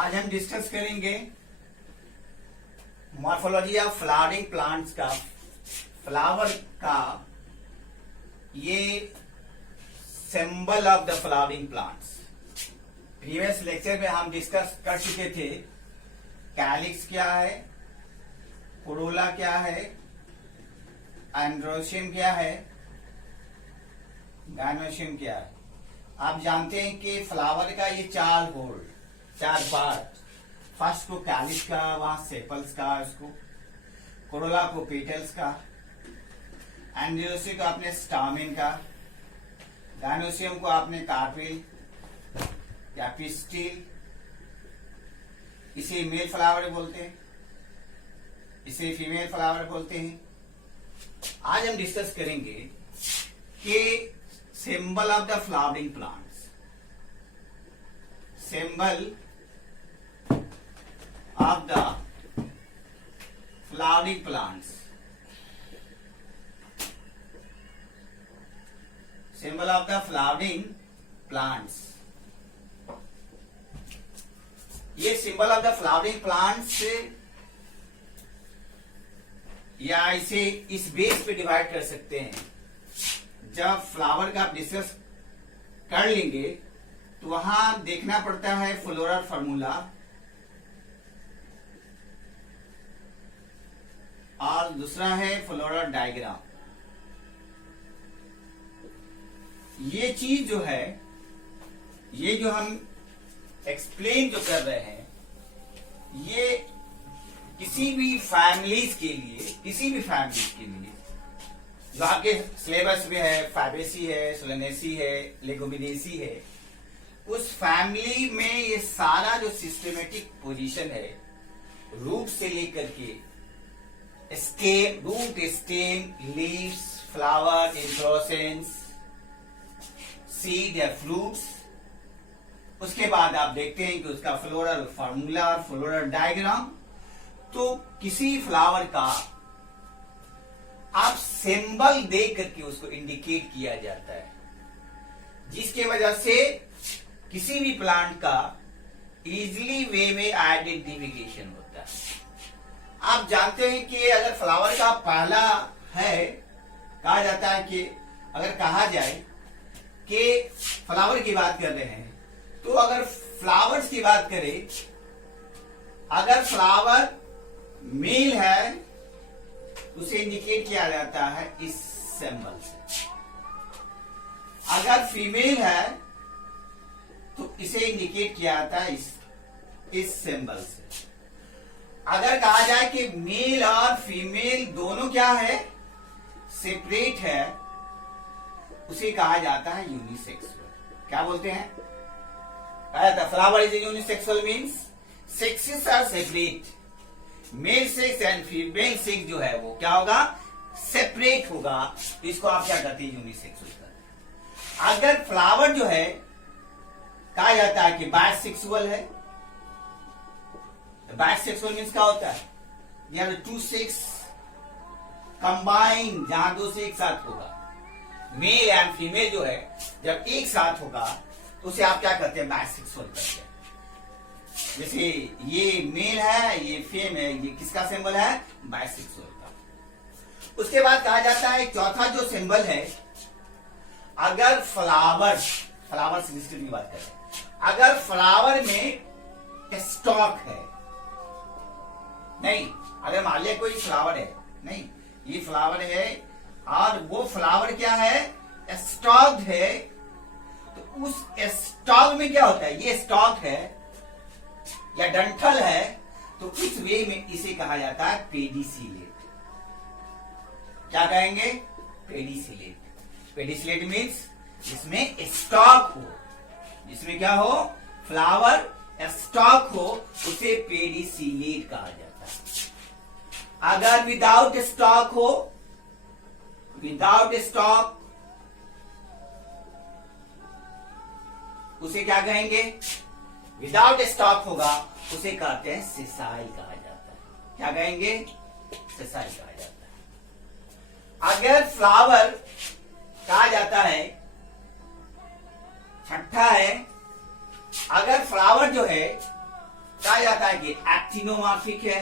आज हम डिस्कस करेंगे मॉर्फोलॉजी ऑफ फ्लावरिंग प्लांट्स का, फ्लावर का ये symbol of the flowering plants. Previous lecture में हम डिस्कस कर चुके थे कैलिक्स क्या है, कोरोला क्या है, एंड्रोशियम क्या है, गाइनोशियम क्या है। आप जानते हैं कि फ्लावर का ये चार पार्ट, फर्स्ट को कैलिक्स का, वहां सेपल्स का, उसको कोरोला को पेटल्स का, एंड्रोशियम को आपने स्टामिन का, गाइनोशियम को आपने कार्पेल या पिस्टिल। इसे मेल फ्लावर बोलते हैं, इसे फीमेल फ्लावर बोलते हैं। आज हम डिस्कस करेंगे कि symbol of the flowering plants, symbol of the flowering plants, symbol of the flowering plants. ये symbol of the flowering plants या इसे इस बेस पे डिवाइड कर सकते हैं। जब फ्लावर का आप डिस्कस कर लेंगे तो वहां देखना पड़ता है फ्लोरल फार्मूला और दूसरा है फ्लोरल डायग्राम। ये चीज जो है, ये जो हम एक्सप्लेन जो कर रहे हैं, ये किसी भी फैमिलीज के लिए जो आपके सिलेबस में है, फैबेसी है, सोलेनेसी है, लेगुमिनेसी है, उस फैमिली में ये सारा जो सिस्टमेटिक पोजीशन है, रूट से लेकर के stem, root, stem, leaves, flower, inflorescence, seed या फ्रूट्स, उसके बाद आप देखते हैं कि उसका फ्लोरल फार्मूला और फ्लोरल डायग्राम। तो किसी फ्लावर का आप सिंबल दे करके उसको इंडिकेट किया जाता है, जिसके वजह से किसी भी प्लांट का इजीली वे में आइडेंटिफिकेशन होता है। आप जानते हैं कि अगर फ्लावर का पहला है, कहा जाता है कि अगर कहा जाए कि फ्लावर की बात कर रहे हैं, तो अगर फ्लावर्स की बात करें, अगर फ्लावर मेल है उसे इंडिकेट किया जाता है इस सिंबल से। अगर फीमेल है तो इसे इंडिकेट किया जाता है इस सिंबल से। अगर कहा जाए कि मेल और फीमेल दोनों क्या है, सेपरेट है, उसे कहा जाता है यूनिसेक्सुअल। क्या बोलते हैं? कहा जाता है flower is unisexual means sexes are separate. Male sex and female sex जो है वो क्या होगा, सेपरेट होगा। तो इसको आप क्या कहते हैं, यूनिसेक्सुअल कहते हैं। अगर फ्लावर जो है कहा जाता है कि बाइसेक्सुअल है, बाइसेक्सुअल मीन्स क्या होता है, यानी टू सेक्स कंबाइन, जहां दो से एक साथ होगा, मेल एंड फीमेल जो है जब एक साथ होगा तो उसे आप क्या कहते हैं, बाइसेक्सुअल कहते हैं। जैसे ये मेल है, ये फेम है, ये किसका सिंबल है, बाइसेक्सुअल का। उसके बाद कहा जाता है चौथा जो सिंबल है, अगर फ्लावर से डिस्कस की बात करें, अगर फ्लावर में स्टॉक है, नहीं, अगर मान लिया कोई फ्लावर है, नहीं, ये फ्लावर है और वो फ्लावर क्या है, स्टॉक है, तो उस स्टॉक में क्या होता है, ये स्टॉक है या डंठल है, तो इस वे में इसे कहा जाता है पेडिसिलेट। क्या कहेंगे, पेडिसिलेट। पेडिसिलेट मीन्स जिसमें स्टॉक हो, जिसमें क्या हो, फ्लावर स्टॉक हो, उसे पेडिसिलेट कहा जाता है। अगर विदाउट स्टॉक हो, विदाउट स्टॉक, उसे क्या कहेंगे, विदाउट स्टॉक होगा, उसे कहते हैं सेसाइल कहा जाता है। क्या कहेंगे, सेसाइल कहा जाता है। अगर फ्लावर कहा जाता है, छठा है, अगर फ्लावर जो है कहा जाता है कि एक्टिनोमॉर्फिक है।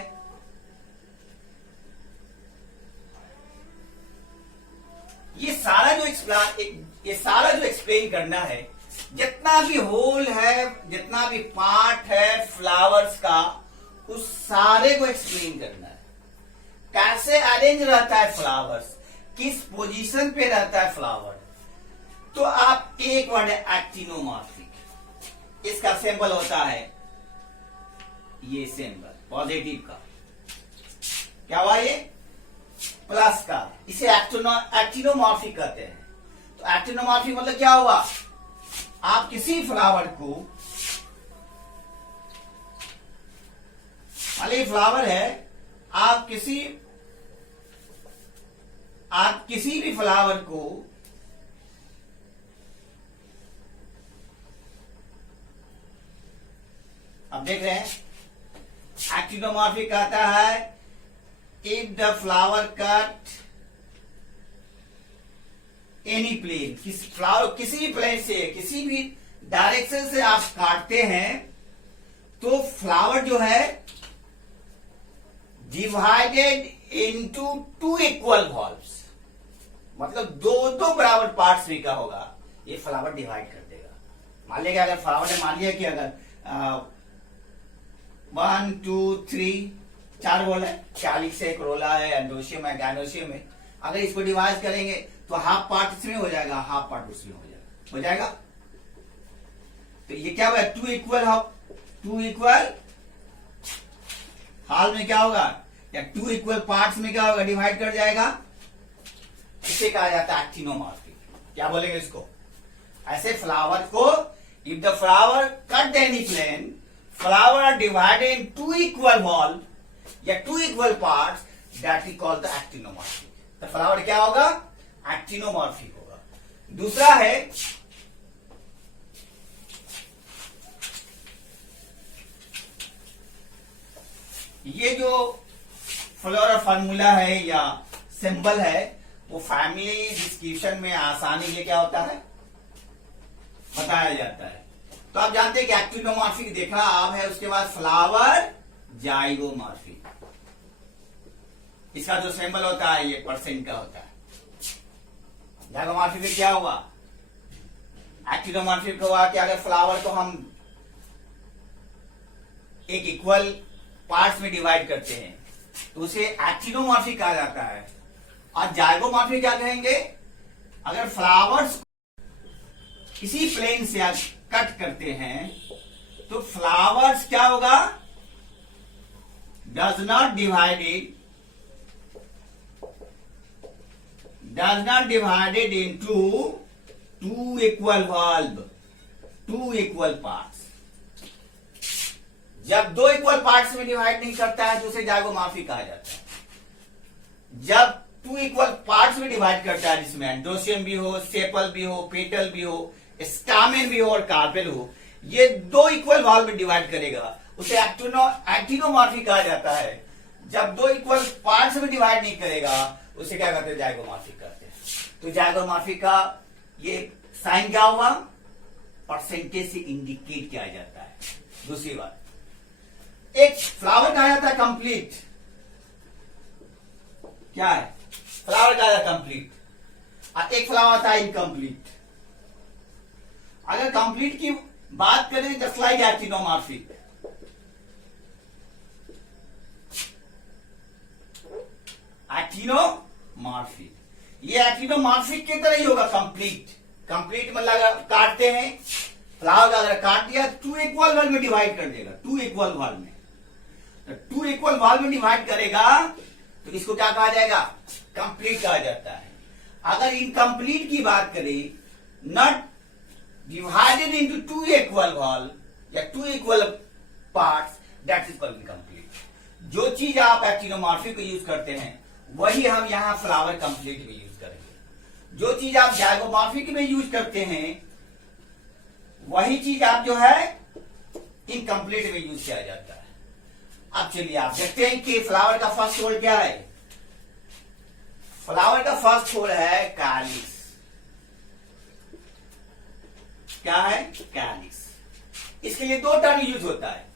ये सारा जो एक्सप्लेन करना है, जितना भी होल है, जितना भी पार्ट है फ्लावर्स का, उस सारे को एक्सप्लेन करना है। कैसे अरेंज रहता है फ्लावर्स, किस पोजीशन पे रहता है फ्लावर। तो आप एक वर्ड है एक्टिनोमॉर्फिक, इसका सिंबल होता है ये सिंबल पॉजिटिव का, क्या हुआ ये प्लस का, इसे एक्टिनोमॉर्फिक कहते हैं। तो एक्टिनोमॉर्फिक मतलब क्या हुआ, आप किसी फ्लावर को, मान फ्लावर है, आप किसी भी फ्लावर को अब देख रहे हैं, एक्टिनोमॉर्फिक कहता है if the flower cut any plane, किसी भी प्लेन से, किसी भी डायरेक्शन से आप काटते हैं, तो फ्लावर जो है divided into two equal valves, मतलब दो बराबर पार्ट्स में क्या होगा, ये फ्लावर डिवाइड कर देगा। मान लिया अगर फ्लावर ने मान लिया कि अगर 1 2 3 4 वॉल है, कैलिक्स है, कोरोला है, एंडोशियम है, गैनोशियम है, अगर इसको डिवाइड करेंगे तो हाफ पार्ट इसमें हो जाएगा, हाफ पार्ट उसमें हो जाएगा। तो ये क्या हुआ, टू इक्वल हाल में क्या होगा, या टू इक्वल पार्ट्स में क्या होगा, डिवाइड कर जाएगा। इसे कहा जाता है एक्टिनोमॉर्फिक। क्या बोलेंगे इसको, ऐसे फ्लावर को, if the flower cut any plane, flower are divided in two equal wall या two equal parts, that is called the actinomorphic. तो फ्लावर क्या होगा, एक्टिनोमॉर्फिक होगा। दूसरा है ये जो फ्लोरा फार्मूला है या सिंबल है, वो फैमिली डिस्क्रिप्शन में आसानी के लिए क्या होता है, बताया जाता है। तो आप जानते हैं कि एक्टिनोमॉर्फिक देखा आप है, उसके बाद फ्लावर जाइगोमॉर्फिक, इसका जो सिंबल होता है ये परसेंट का होता है। जाइगोमॉर्फिक में क्या हुआ, एक्टिनोमॉर्फिक हुआ कि अगर फ्लावर को हम एक इक्वल पार्ट्स में डिवाइड करते हैं तो उसे एक्टिनोमॉर्फिक कहा जाता है। और जाइगोमॉर्फिक क्या कहेंगे, अगर फ्लावर्स किसी प्लेन से आप कट करते हैं तो फ्लावर्स क्या होगा, does not divided into two equal valve, two equal parts. जब दो इक्वल पार्ट्स में डिवाइड नहीं करता है तो उसे जाइगोमॉर्फिक कहा जाता है। जब टू इक्वल पार्ट्स में डिवाइड करता है, जिसमें एंडोशियम भी हो, सेपल भी हो, पेटल भी हो, स्टामेन भी हो और कार्पेल हो, ये दो इक्वल वॉल्व में डिवाइड करेगा, उसे एक्टिनोमॉर्फिक कहा जाता है। जब दो इक्वल पार्ट्स में डिवाइड नहीं करेगा उसे क्या कहते हैं, जाइगोमॉर्फिक कहते हैं। तो जाइगोमॉर्फिक का ये साइन क्या हुआ, परसेंटेज से इंडिकेट किया जाता है। दूसरी बात, एक फ्लावर कहा जाता है कंप्लीट, क्या है, फ्लावर कहा जाता है कंप्लीट, और एक फ्लावर था इनकम्प्लीट। अगर कंप्लीट की बात करें जस्ट लाइक एक्टिनोमॉर्फिक, एक्टिनोमॉर्फिक, ये एक्टिनोमॉर्फिक की तरह ही होगा कंप्लीट। कंप्लीट मतलब अगर काटते हैं फ्लावर का, अगर काट दिया टू इक्वल वॉल में डिवाइड कर देगा, टू इक्वल वॉल में, तो टू इक्वल वॉल में डिवाइड करेगा तो इसको क्या कहा जाएगा, कंप्लीट कहा जाता है। अगर इनकम्प्लीट की बात करें, not divided into two equal wall या two equal parts, that is called incomplete. जो चीज आप एक्टिनोमॉर्फिक को यूज करते हैं वही हम यहां फ्लावर कंप्लीट में यूज करेंगे। जो चीज आप जाइगोमॉर्फिक में यूज करते हैं वही चीज आप जो है इनकम्प्लीट में यूज किया जाता है। अब चलिए आप देखते हैं कि फ्लावर का फर्स्ट होल क्या है। फ्लावर का फर्स्ट होल है कैलिक्स। क्या है, कैलिक्स। इसके लिए दो टर्म यूज होता है।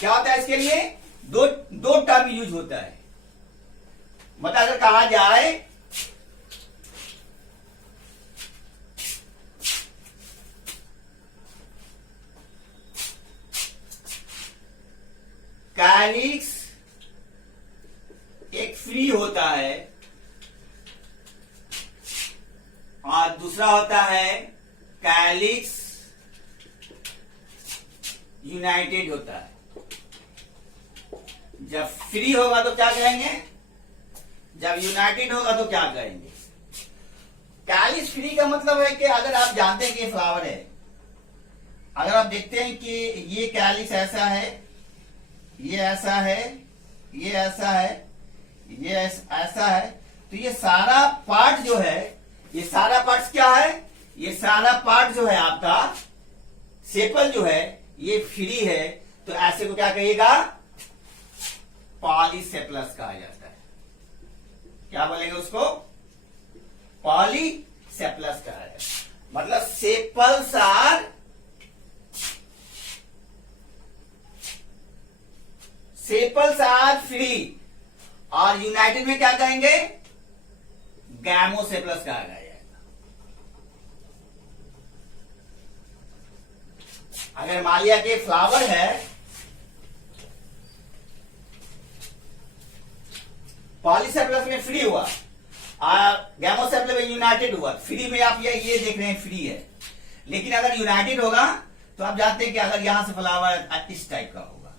क्या होता है इसके लिए? दो टर्म यूज होता है। मतलब अगर कहा जाए कैलिक्स एक फ्री होता है और दूसरा होता है कैलिक्स यूनाइटेड होता है। जब फ्री होगा तो क्या कहेंगे, जब यूनाइटेड होगा तो क्या कहेंगे? कैलिक्स फ्री का मतलब है कि अगर आप जानते हैं कि फ्लावर है, अगर आप देखते हैं कि ये कैलिक्स ऐसा है, ये ऐसा है, ये ऐसा है, ये ऐसा है, तो ये सारा पार्ट जो है, ये सारा पार्ट क्या है? ये सारा पार्ट जो है आपका सेपल जो है ये फ्री है, तो ऐसे को क्या कहिएगा? पॉलीसेप्लस कहा जाता है। क्या बोलेंगे उसको? पॉलीसेप्लस कहा जाता है। मतलब सेपल्स आर फ्री और यूनाइटेड में क्या कहेंगे? गैमोसेप्लस कहा जाएगा। अगर मान लिया कि फ्लावर है, पॉलीसेप्लस में फ्री हुआ और गैमोसेप्लस में यूनाइटेड हुआ, फ्री में आप ये देख रहे हैं फ्री है, लेकिन अगर यूनाइटेड होगा तो आप जानते हैं कि अगर यहां से फ्लावर इस टाइप का होगा,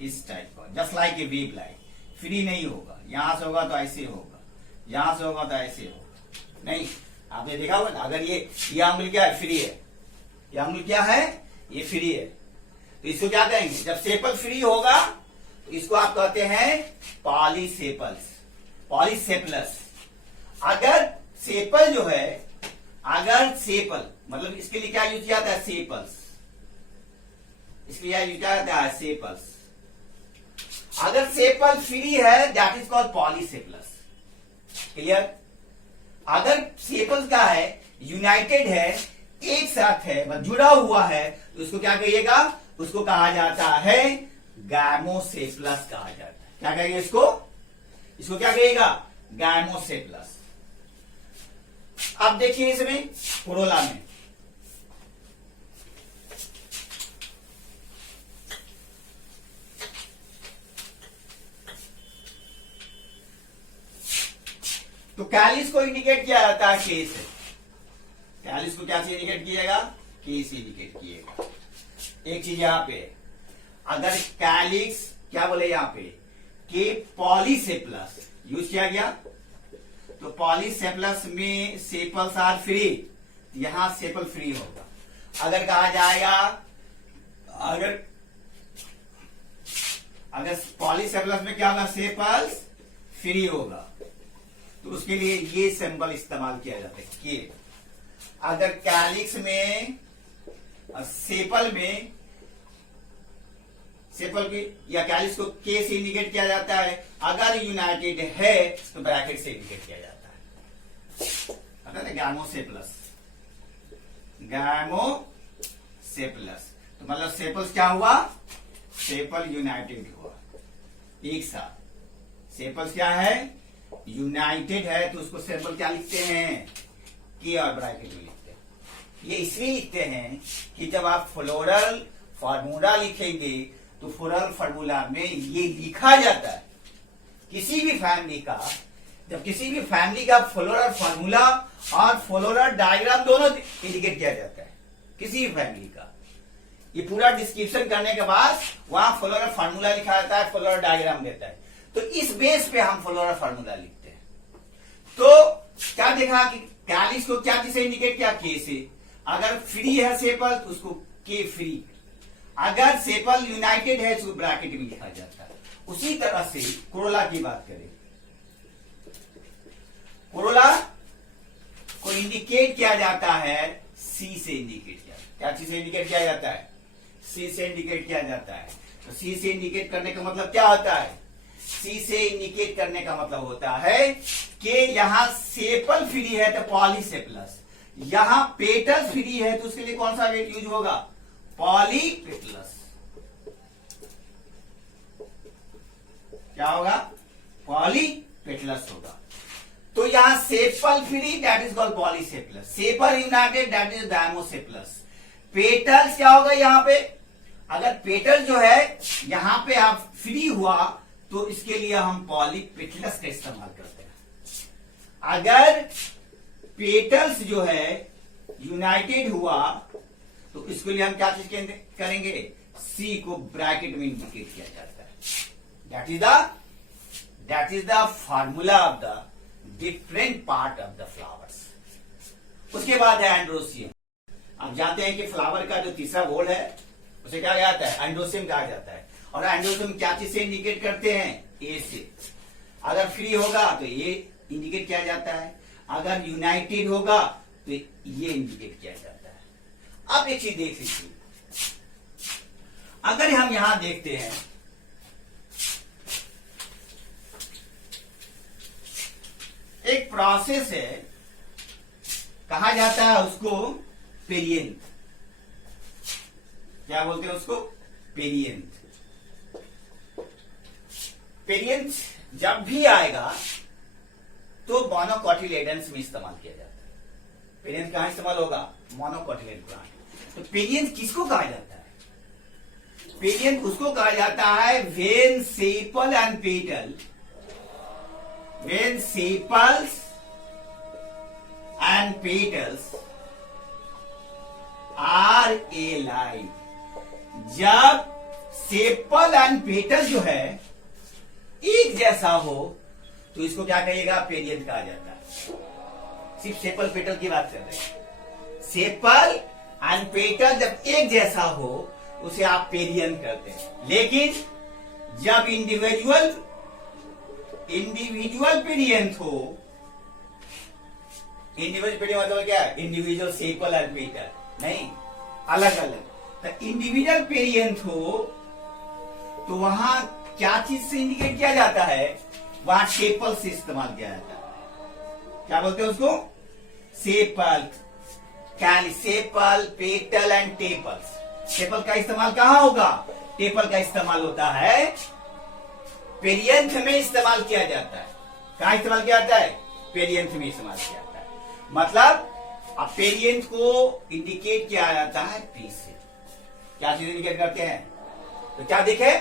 इस टाइप का, just like a wave like, free नहीं होगा। यहां से होगा तो ऐसे होगा, यहां से होगा तो ऐसे होगा। नहीं, आपने देखा होगा ना, अगर ये अंगुल क्या है? फ्री है। ये अंगुल क्या है? ये फ्री है। तो इसको क्या कहेंगे? जब सेपल फ्री होगा तो इसको आप कहते हैं पॉलीसेपल्स, पॉलीसेप्लस। अगर सेपल जो है, अगर सेपल मतलब इसके लिए क्या यूज किया जाता है? सेपल्स। इसके लिए यूज किया जाता है सेपल्स। अगर सेपल फ्री है दैट इज कॉल्ड पॉलीसेप्लस। क्लियर? अगर सेपल का है, यूनाइटेड है, एक साथ है, मतलब जुड़ा हुआ है, तो उसको क्या कहिएगा? उसको कहा जाता है गैमोसेप्लस कहा जाता है। क्या कहेंगे इसको? इसको क्या कहिएगा? गैमोसेप्लस। अब देखिए इसमें कोरोला में तो कैलिस को इंडिकेट किया जाता है के से। कैलिस को क्या से इंडिकेट किएगा? के से इंडिकेट किएगा। एक चीज यहां पे, अगर कैलिक्स क्या बोले यहां पे के पॉलीसेप्लस यूज किया गया, तो पॉलीसेप्लस में सेपल्स आर फ्री, यहां सेपल फ्री होगा। अगर कहा जाएगा, अगर पॉलीसेप्लस में क्या होगा? सेपल्स फ्री होगा, तो उसके लिए ये सिंबल इस्तेमाल किया जाता है के। अगर कैलिक्स में सेपल में, सेपल की या कैलिक्स को के से इंडिकेट किया जाता है। अगर यूनाइटेड है तो ब्रैकेट से इंडिकेट किया जाता है। गैमोसेप्लस, गैमोसेप्लस। तो मतलब सेपल्स क्या हुआ? सेपल यूनाइटेड हुआ एक साथ। सेपल्स क्या है? यूनाइटेड है, तो उसको सिंबल क्या लिखते हैं? के और ब्रैकेट में लिखते हैं। ये इसलिए लिखते हैं कि जब आप फ्लोरल फार्मूला लिखेंगे तो फ्लोरल फार्मूला में ये लिखा जाता है। किसी भी फैमिली का, जब किसी भी फैमिली का फ्लोरल फार्मूला और फ्लोरल डायग्राम दोनों इंडिकेट किया जाता है, किसी भी फैमिली का। ये पूरा डिस्क्रिप्शन करने के बाद वहां फ्लोरल फार्मूला लिखा जाता है, फ्लोरल डायग्राम देता है। तो इस बेस पे हम फ्लोरल फार्मूला लिखते हैं। तो क्या देखा कि कैलिक्स को क्या चीज से इंडिकेट किया? के से। अगर फ्री है सेपल तो उसको के फ्री, अगर सेपल यूनाइटेड है तो ब्रैकेट में लिखा जाता है। उसी तरह से कोरोला की बात करें, कोरोला को इंडिकेट किया जाता है सी से इंडिकेट किया। क्या चीज से इंडिकेट किया जाता है? सी से इंडिकेट किया जाता है। तो सी से इंडिकेट करने का मतलब क्या होता है? सी से इंडिकेट करने का मतलब होता है कि यहां सेपल फ्री है तो पॉलीसेप्लस, यहां पेटल फ्री है तो उसके लिए कौन सा वेट यूज होगा? Polypetalous. Sepal free that is called polysepalous, sepal united that is gamosepalous. Petals क्या होगा यहाँ पे, अगर पेटल जो है यहां पे आप फ्री हुआ तो इसके लिए हम पॉलीपेटलस का इस्तेमाल करते हैं। अगर पेटल्स जो है यूनाइटेड हुआ तो इसके लिए हम क्या चीज करेंगे, सी को ब्रैकेट में इंडिकेट किया जाता है। That is the formula of the different part of the flowers. उसके बाद है एंड्रोसियम। आप जानते हैं कि फ्लावर का जो तीसरा वोल है उसे क्या कहा जाता है, एंड्रोसियम कहा जाता है। और एंड्रोसियम क्या चीज से इंडिकेट करते हैं, ए से। अगर फ्री होगा तो ये इंडिकेट किया जाता है, अगर यूनाइटेड होगा तो ये इंडिकेट किया जाता है। अब एक चीज देख लीजिए, अगर हम यहां देखते हैं एक प्रोसेस है, कहा जाता है उसको पेरियंथ। क्या बोलते हैं उसको, पेरियंथ। पेरियंथ जब भी आएगा तो मोनोकोटिलेडन्स में इस्तेमाल किया जाता है। पेरियंथ कहां इस्तेमाल होगा, मोनोकोटिलेडन प्लांट। तो पेरियंथ किसको कहा जाता है, पेरियंथ उसको कहा जाता है when sepal and petal, when sepals and petals are alike, जब सेपल एंड पेटल जो है एक जैसा हो तो इसको क्या कहिएगा, पेरियंथ कहा जाता है। सिर्फ सेपल पेटल की बात कर रहे हैं। सेपल एंड पेटल जब एक जैसा हो उसे आप पेरियंथ करते हैं। लेकिन जब इंडिविजुअल पेरियंथ हो, इंडिविजुअल पेरियंथ मतलब क्या है, इंडिविजुअल सेपल एंड पेटल नहीं, अलग अलग। तो इंडिविजुअल पेरियंथ हो तो वहां क्या चीज से इंडिकेट किया जाता है, वहां सेपल से इस्तेमाल किया जाता है। क्या बोलते हैं उसको, sepal, sepal, petal and tepals. Sepal का इस्तेमाल कहां होगा, टेपल का इस्तेमाल होता है पेरियंथ में इस्तेमाल किया जाता है। कहां इस्तेमाल किया जाता है, पेरियंथ में इस्तेमाल किया जाता है। मतलब अब पेरियंथ को इंडिकेट किया जाता है पी से। क्या चीज इंडिकेट करते हैं, तो क्या दिखे,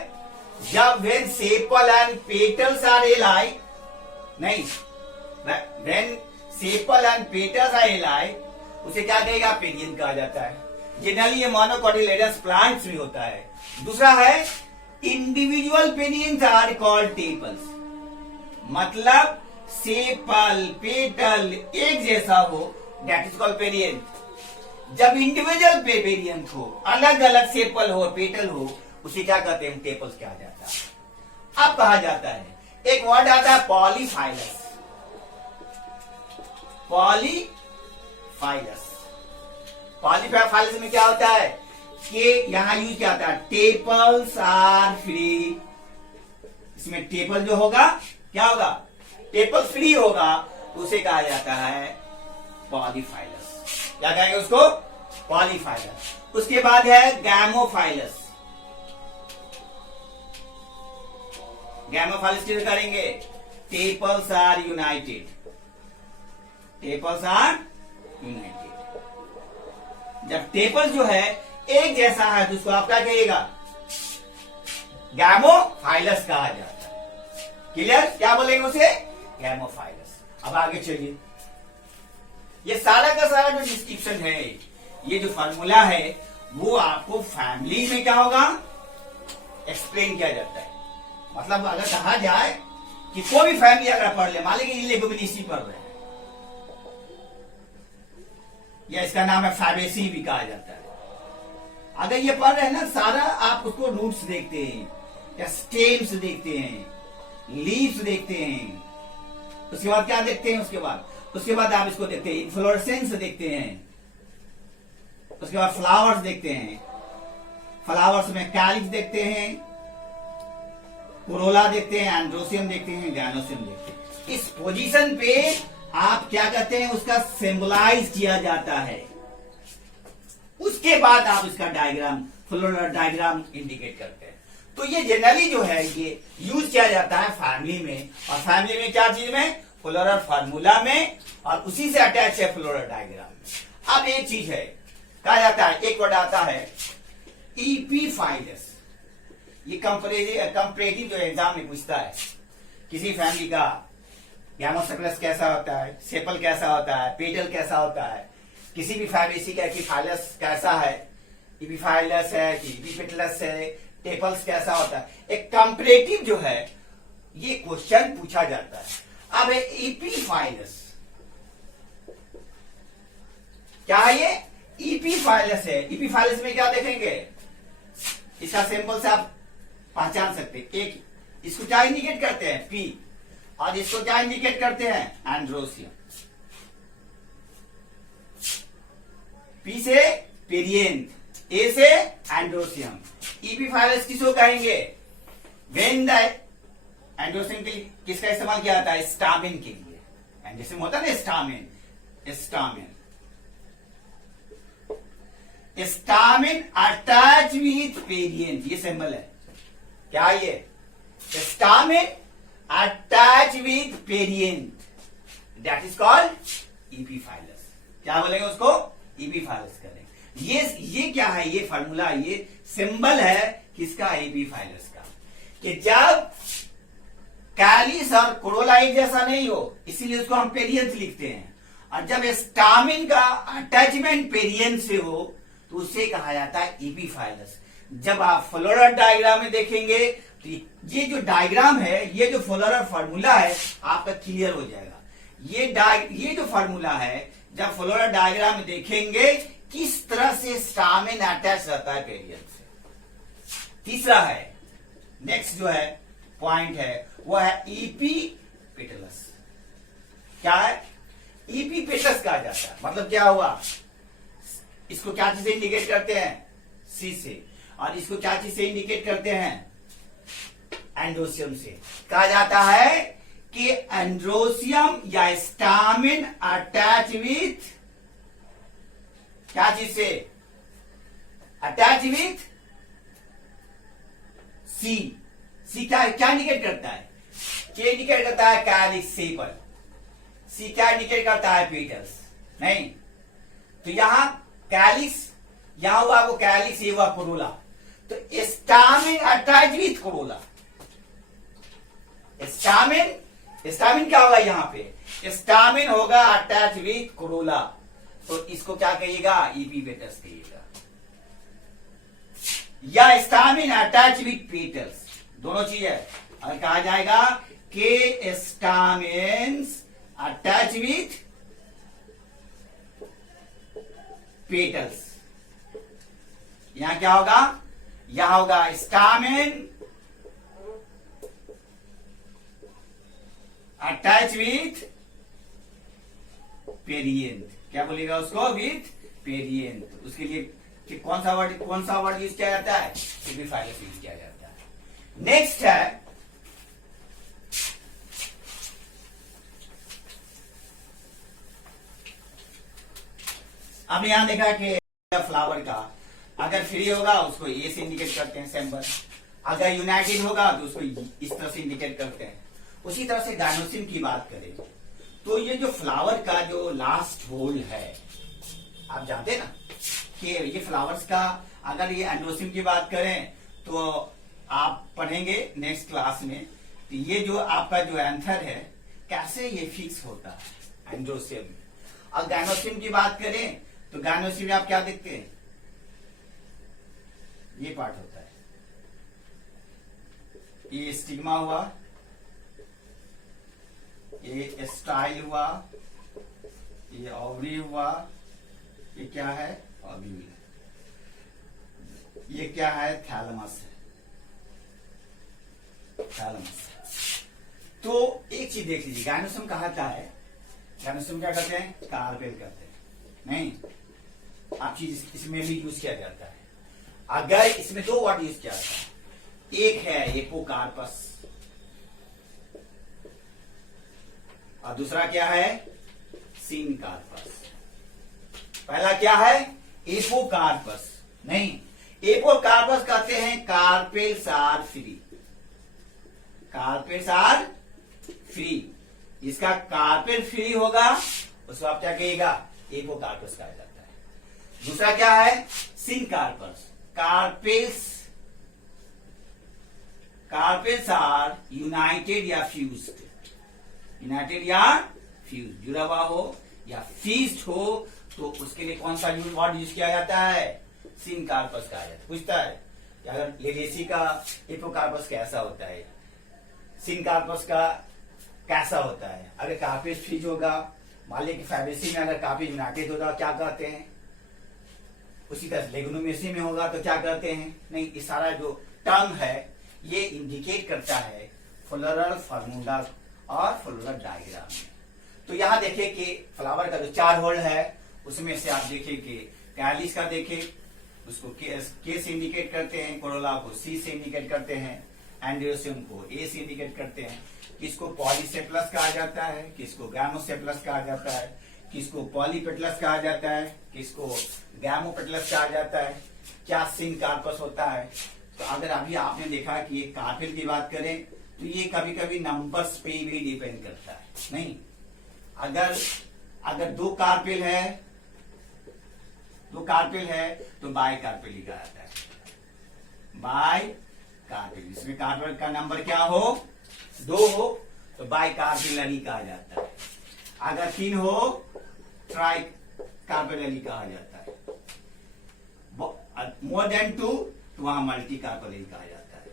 जब when sepal and petals are alike, नहीं, when sepal and petals are alike उसे क्या कहेगा, पेरियंथ कहा जाता है। जनरली ये मोनोकोटिलेडन्स प्लांट्स में होता है। दूसरा है individual perianth are called tepals, मतलब सेपल पेटल एक जैसा हो दैट इज कॉल्ड पेरियंथ। जब इंडिविजुअल पेरियंथ हो, अलग अलग सेपल हो, पेटल हो, उसे क्या कहते हैं, टेपल्स कहा जाता है। अब कहा जाता है, एक वर्ड आता है पॉलीफाइलस। पॉलीफाइलस, पॉलीफाइलस में क्या होता है कि यहां यूज क्या होता है, टेपल्स आर फ्री। इसमें टेपल जो होगा क्या होगा, टेपल फ्री होगा, उसे कहा जाता है पॉलीफाइलस। क्या कहेंगे उसको, पॉलीफाइलस। उसके बाद है गैमोफाइलस। गैमोफाइलस किसे करेंगे, tepals are united, tepals are united. जब टेपल जो है एक जैसा है तो उसको आप क्या कहिएगा, गैमोफाइलस कहा जाता है। क्लियर, क्या बोलेंगे उसे, गैमोफाइलस। अब आगे चलिए, ये सारा का सारा जो डिस्क्रिप्शन है, ये जो फॉर्मूला है, वो आपको फैमिली में क्या होगा, एक्सप्लेन किया जाता है। मतलब अगर कहा जाए कि कोई भी फैमिली अगर पढ़ ले, मान लीजिए लेगुमिनेसी पढ़ रहे हैं, या इसका नाम है फैबेसी भी कहा जाता है। अगर ये पढ़ रहे हैं ना, सारा आप उसको रूट्स देखते हैं या स्टेम्स देखते हैं, लीव्स देखते हैं, उसके बाद क्या देखते हैं, उसके बाद आप इसको देखते हैं, इन्फ्लोरेसेंस देखते हैं, उसके बाद फ्लावर्स देखते हैं, फ्लावर्स में कैलिक्स देखते हैं, कोरोला देखते हैं, एंड्रोसियम देखते हैं, गैनोसियम देखते हैं। इस पोजीशन पे आप क्या कहते हैं, उसका सिंबलाइज किया जाता है। उसके बाद आप इसका डायग्राम, फ्लोरल डायग्राम इंडिकेट करते हैं। तो ये जनरली जो है ये यूज किया जाता है फैमिली में, और फैमिली में क्या चीज में, फ्लोरल फार्मूला में और उसी से अटैच है फ्लोरल डायग्राम में। अब एक चीज है, कहा जाता है, एक वर्ड आता है इपीफाइलस। ये कंपैरेटिव जो एग्जाम में पूछता है, किसी फैमिली का गैमोसेफेलस कैसा होता है, सेपल कैसा होता है, पेटल कैसा होता है, किसी भी फैमिली का एपिफाइलस कैसा है, इपीफाइलस है कि इपीपेटलस है, टेपल्स कैसा होता है, एक कंपैरेटिव जो है ये क्वेश्चन पूछा जाता है। अब इपीफाइलस क्या है? ये इपीफाइलस है। इपीफाइलस में क्या देखेंगे, इसका सिंबल से आप पहचान सकते हैं। एक इसको क्या इंडिकेट करते हैं, पी, और इसको क्या इंडिकेट करते हैं, एंड्रोसियम। पी से पेरियंथ, ए से एंड्रोसियम। इपीफाइलस किसको कहेंगे, वेन द एंड्रोसियम के लिए किसका इस्तेमाल किया जाता है, स्टामिन के लिए। एंड्रोसियम होता है ना stamen, stamen stamen attach with perianth, ये सिंबल है। क्या ये, stamen attach with perianth, that is called epiphyllous. क्या बोलेंगे उसको, इपीफाइलस करेंगे। ये क्या है, ये फार्मूला, ये सिंबल है किसका, इपीफाइलस का, कि जब कैलिस और कोरोला एक जैसा नहीं हो, इसीलिए उसको हम पेरियंथ लिखते हैं, और जब स्टामिन का अटैचमेंट पेरियंथ से हो तो उसे कहा जाता है इपीफाइलस। जब आप फ्लोरल डायग्राम में देखेंगे तो ये जो डायग्राम है, ये जो फ्लोरल फार्मूला है आपका क्लियर हो जाएगा। ये जो फार्मूला है, जब फ्लोरल डायग्राम में देखेंगे किस तरह से स्टामिन अटैच रहता है पेरियंथ से। तीसरा है, नेक्स्ट जो है पॉइंट है वो है इपीपेटलस। क्या है, इपीपेटलस कहा जाता है। मतलब क्या हुआ, इसको क्या चीज से इंडिकेट करते हैं, सी से, और इसको क्या चीज से इंडिकेट करते हैं, एंड्रोसियम से। कहा जाता है कि एंड्रोसियम या स्टामिन अटैच विथ, क्या चीज से, अटैच विथ सी। सी क्या इंडिकेट करता है, क्या इंडिकेट करता है, कैलिस सेपल। सी क्या इंडिकेट करता है, पेटल्स। नहीं, तो यहां कैलिस, यहां हुआ वो कैलिस, ये हुआ कोरोला, तो stamen attach with Corolla. Stamen क्या होगा यहां पे, स्टामिन होगा अटैच विथ कोरोला, तो इसको क्या कहिएगा, इपीपेटस कहिएगा, या स्टामिन अटैच विथ पेटल्स, दोनों चीज है। और कहा जाएगा कि स्टामिन्स अटैच विथ पेटल्स। यहां क्या होगा, यहां होगा स्टामिन अटैच विथ पेरियंथ। क्या बोलेगा उसको, विथ पेरियंथ। उसके लिए कि कौन सा वर्ड यूज किया जाता है, इपीफाइलस यूज किया जाता है। नेक्स्ट है, हमने यहां देखा कि फ्लावर का अगर फ्री होगा उसको ए से इंडिकेट करते हैं सिंबल, अगर यूनाइटेड होगा तो उसको इस तरह से इंडिकेट करते हैं। उसी तरह से गायनोसिम की बात करें तो ये जो फ्लावर का जो लास्ट होल है, आप जानते हैं ना कि ये फ्लावर्स का, अगर ये एंड्रोसिम की बात करें तो आप पढ़ेंगे नेक्स्ट क्लास में, तो ये जो आपका जो एंथर है कैसे ये फिक्स होता है एंड्रोसिम में। और गायनोसिम की बात करें तो गायनोसिम में आप क्या देखते हैं, ये पार्ट होता है, ये स्टिग्मा हुआ, ये स्टाइल हुआ, ये ओवरी हुआ, ये क्या है, ओव्यूल, ये क्या है, थैलेमस है, थैलेमस। तो एक चीज देख लीजिए, गायनोसिम कहता है, गायनोसिम क्या करते हैं, कार्पेल करते हैं, नहीं, आप चीज इसमें भी यूज किया जाता है। अगर इसमें दो वर्ड यूज किया जाता है, एक है एपोकार्पस और दूसरा क्या है, सिनकार्पस। पहला क्या है, एपोकार्पस, नहीं, एपोकार्पस कहते हैं carpels are free, carpels are free, इसका कार्पेल फ्री होगा, उसको आप क्या कहिएगा, एपोकार्पस कहा जाता है। दूसरा क्या है, सिनकार्पस। कार्पेल्स आर यूनाइटेड या फ्यूज्ड, यूनाइटेड या फ्यूज, जुड़ा हुआ हो या फ्यूज्ड हो, तो उसके लिए कौन सा वर्ड यूज किया जाता है, सिनकार्पस कहा जाता है। पूछता है कि अगर लेडेसी का एपोकार्पस कैसा होता है, सिनकार्पस का कैसा होता है। अगर कार्पेल फ्यूज होगा, मान लिया कि फैबेसी में अगर कार्पेल यूनाइटेड होगा क्या कहते हैं, उसी तरह लेग्नोमेसी में होगा तो क्या कहते हैं। नहीं, ये सारा जो टर्म है ये इंडिकेट करता है फ्लोरल फार्मूला और फ्लोरल डायग्राम में। तो यहां देखिए कि फ्लावर का जो 4 होल है उसमें से आप देखिए कि कैलिस का देखिए, उसको के से इंडिकेट करते हैं, कोरोला को सी से इंडिकेट करते हैं, एंड्रोसियम को ए से इंडिकेट करते हैं। किसको पॉलीसेप्लस कहा जाता है, किसको गैमोसेप्लस कहा जाता है, किसको पॉलीपेटलस कहा जाता है, किसको गैमोपेटलस कहा जाता है, क्या सिनकार्पस होता है। तो अगर अभी आपने देखा कि ये कार्पेल की बात करें तो ये कभी कभी नंबर्स पे भी डिपेंड करता है। नहीं, अगर 2 कार्पेल है तो बाई कार्पेल ही कहा जाता है, बाई कार्पेल। इसमें कार्पेल का नंबर क्या हो, 2 हो तो बाई कार्पेलरी कहा जाता है। अगर 3 हो ट्राई कार्पेलरी कहा जाता है। मोर देन 2 तो वहां मल्टी कार्पेलरी कहा जाता है।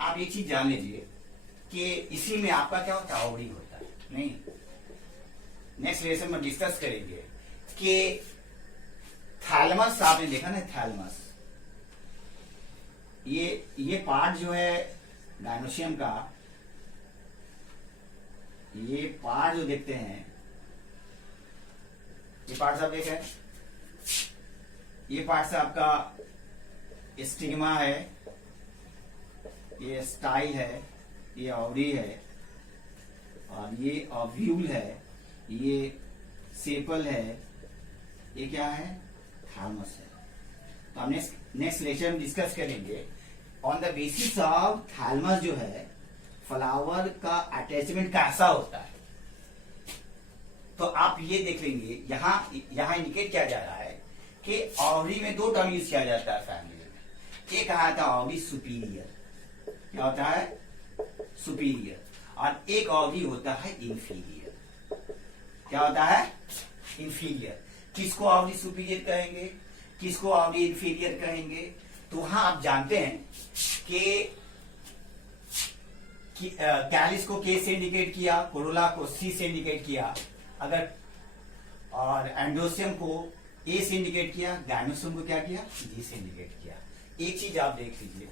आप ये चीज जान लीजिए कि इसी में आपका क्या होता है, ओवरी होता है। नहीं, नेक्स्ट लेसन में डिस्कस करेंगे कि थैलमस, आपने देखा ना थैलमस, ये पार्ट जो है गायनोसियम का, ये पार्ट जो देखते हैं, ये पार्ट सब देखें, ये पार्ट से आपका स्टिग्मा है, ये स्टाइल है, ये ओवरी है, और ये ओव्यूल है, ये सेपल है, ये क्या है, थैलमस है। तो हम नेक्स्ट लेक्चर में डिस्कस करेंगे on the basis of thalamus जो है फ्लावर का अटैचमेंट कैसा होता है। तो आप ये देख लेंगे, यहां इंडिकेट किया जा रहा है कि ओवरी में 2 टर्म यूज किया जाता है फैमिली में। एक आता है ओवरी सुपीरियर, क्या होता है, सुपीरियर, और एक ओवरी होता है इंफीरियर। क्या होता है, इंफीरियर। किसको ओवरी सुपीरियर कहेंगे, किसको ओवरी इंफीरियर कहेंगे। तो वहां आप जानते हैं कि कैलिस को के से इंडिकेट किया, कोरोला को सी से इंडिकेट किया, अगर और एंडोसियम को ए से इंडिकेट किया, गायनोसियम को क्या किया, जी से इंडिकेट किया। एक चीज आप देख लीजिए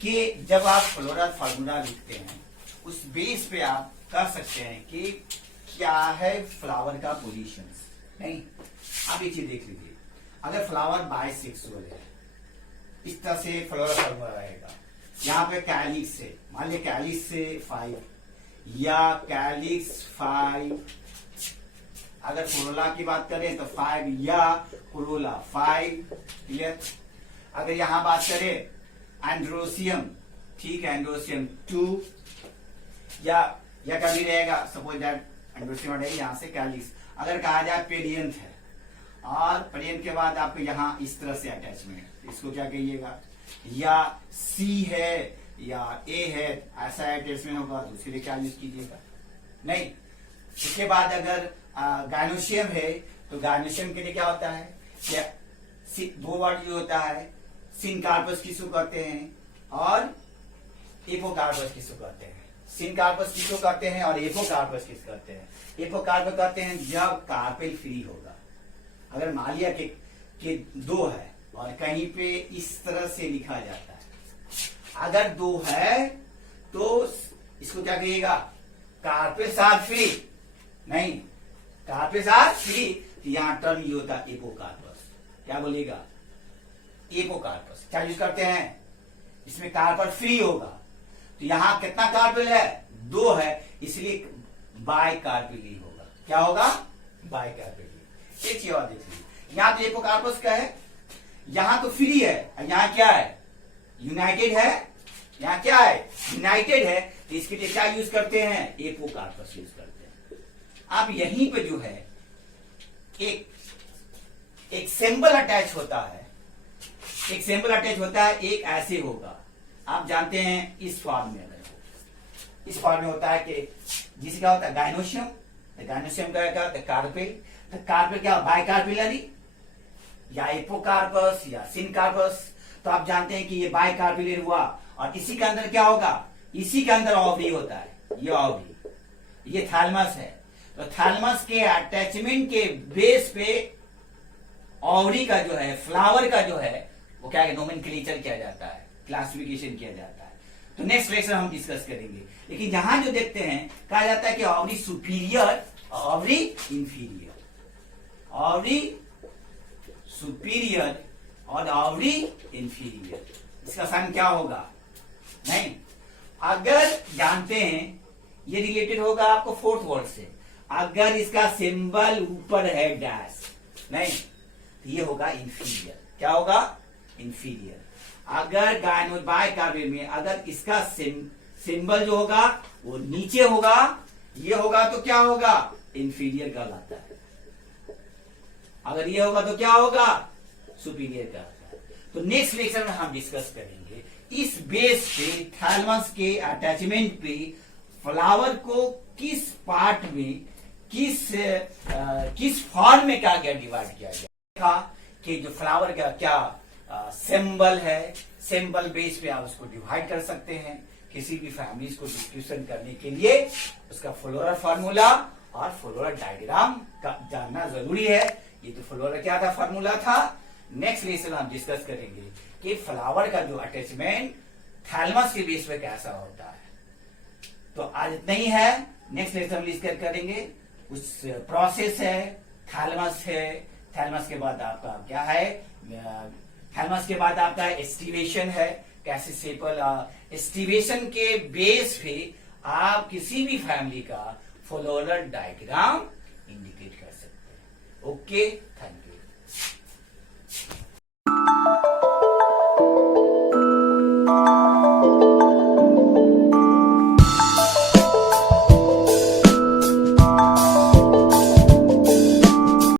कि जब आप फ्लोरल फार्मूला लिखते हैं उस बेस पे आप कर सकते हैं कि क्या है फ्लावर का पोजीशन। नहीं, आप एक चीज देख लीजिए, अगर फ्लावर बाइसेक्सुअल है, इस तरह से फ्लोरल फार्मूला रहेगा। यहाँ पे कैलिक्स से, मान लिया कैलिक्स से 5 या कैलिक्स 5, अगर कोरोला की बात करें तो 5 या कोरोला 5, क्लियर। अगर यहां बात करें एंड्रोसियम, ठीक है, एंड्रोसियम 2, या कभी रहेगा सपोज दैट एंड्रोसियम है, यहां से कैलिक्स। अगर कहा जाए पेरियंथ है, और पेरियंथ के बाद आपको यहां इस तरह से अटैचमेंट, इसको क्या कहिएगा, या सी है या ए है, ऐसा अटैचमेंट होगा तो उसके लिए क्या यूज कीजिएगा। नहीं, इसके बाद अगर गायनोसियम है तो गायनोसियम के लिए क्या होता है, क्या 2 वर्ड जो होता है, सिनकार्पस किसको कहते हैं और एपोकार्पस किसको कहते हैं। सिनकार्पस किसको कहते हैं और एपोकार्पस किसको कहते हैं। एपोकार्पस कहते हैं जब कार्पेल फ्री होगा। अगर मान लिया कि 2 है और कहीं पे इस तरह से लिखा जाता है, अगर 2 है तो इसको क्या कहिएगा, कार्पेल्स आर फ्री। नहीं, कार्पेल्स आर फ्री, यहां टर्म ये होता है एपोकार्पस। क्या बोलेगा, एपोकार्पस। क्या यूज करते हैं, इसमें कार्पेल फ्री होगा, तो यहां कितना कार्पेल है, 2 है, इसलिए बाई कार्पेली होगा। क्या होगा, बाई कार्पेली। एक चीज और देखिए, यहां तो एपोकार्पस का है, यहां तो फ्री है, यहां क्या है, यूनाइटेड है। यहां क्या है, यूनाइटेड है, तो इसके लिए क्या यूज करते हैं, एपोकार्पस यूज करते हैं। अब यहीं पे जो है एक सिंबल अटैच होता है, एक सिंबल अटैच होता है, एक ऐसे होगा, आप जानते हैं इस फॉर्म में, अगर इस फॉर्म में होता है कि जिसे क्या होता है गायनोशियम, गायनोशियम का क्या होता है कार्पेल क्या बाइकार्पिलरी या एपोकार्पस या सिनकार्पस। तो आप जानते हैं कि ये बाइकार्पिलरी हुआ, और इसी के अंदर क्या होगा, इसी के अंदर ओवरी होता है, ये ओवरी, ये थैलमस है। तो थैलमस के अटैचमेंट के बेस पे ओवरी का जो है, फ्लावर का जो है, वो क्या है नोमेनक्लेचर किया जाता है, क्लासिफिकेशन किया जाता है। तो नेक्स्ट लेक्चर हम डिस्कस करेंगे। लेकिन यहां जो देखते हैं कहा जाता है कि ovary superior, ovary inferior, ovary superior और ओवरी इंफीरियर। इसका साइन क्या होगा, नहीं, अगर जानते हैं ये रिलेटेड होगा आपको फोर्थ वर्ड से, अगर इसका सिंबल ऊपर है डैश, नहीं, तो ये होगा इंफीरियर। क्या होगा, इंफीरियर। अगर बाइकार्पेल में अगर इसका सिंबल जो होगा वो नीचे होगा, ये होगा तो क्या होगा, इंफीरियर कहलाता है। अगर ये होगा तो क्या होगा, सुपीरियर कहलाता है। तो नेक्स्ट लेक्चर में हम डिस्कस करेंगे इस बेस पे, थैलमस के अटैचमेंट पे फ्लावर को किस पार्ट में, किस फॉर्म में क्या क्या डिवाइड किया गया कि जो फ्लावर का क्या सिंबल है, सिंबल बेस पे आप उसको डिवाइड कर सकते हैं। किसी भी फैमिलीज को डिस्क्रिप्शन करने के लिए उसका फ्लोरा फार्मूला और फ्लोरा डायग्राम का जानना जरूरी है। ये तो फ्लोरा क्या था, फार्मूला था। नेक्स्ट लेसन हम डिस्कस करेंगे कि फ्लावर का जो अटैचमेंट थैलमस के बेस पे कैसा होता है। तो आज इतना ही है, नेक्स्ट लेसन हम डिस्कस करेंगे। उस प्रोसेस है, थैलमस है, थैलमस के बाद आपका क्या है, थैलमस के बाद आपका एस्टिवेशन है, कैसे सेपल एस्टिवेशन के बेस पे आप किसी भी फैमिली का फ्लोरल डायग्राम इंडिकेट कर सकते हैं। Okay, thank you.